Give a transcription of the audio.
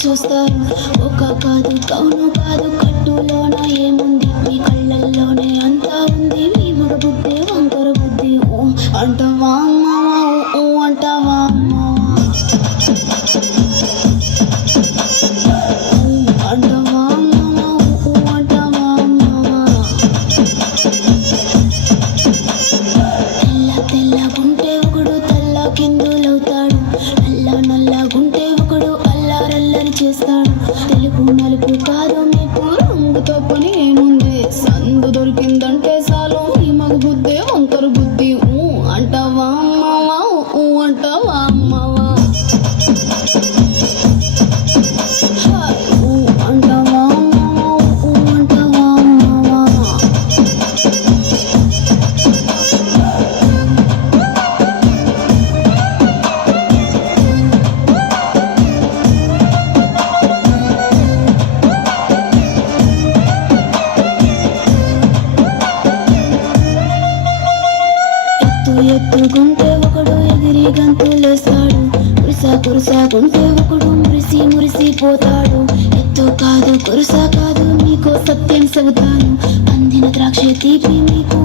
చూస్తారు ఒక కాదు కౌను కాదు కట్టులోన ఏముంది మీ కళ్ళల్లోనే అంతా ఉంది మీ మగ బుద్ధి వంకర బుద్ధి అంటావా అమ్మావా అంటావా అమ్మావా అంటావా అమ్మావా అంటావా అమ్మావా తెల్లగుంటే ఒకడు తెల్ల కిందులవుతాడు నల్లగుంటే ఒకడు అల్లారల్లని చేస్తాడు తెలుపు నలుపు కాదు మీకు రంగుతో పని ఏముంది సందు దొరికిందంటే చాలు ఈ మగ బుద్ధి వంకర బుద్ధి అంటావా అమ్మావా అంటావా అమ్మావా అంటావా అమ్మావా అంటావా అమ్మావా ఎత్తుకుంటే ఒకడు ఎగిరి గంతులేస్తాడు కురుసాకుంటే ఒకడు మురిసిపోతాడు ఎత్తు కాదు కురుసా కాదు మీకు సత్యం చెబుతాను అందిన ద్రాక్ష తీపి మీకు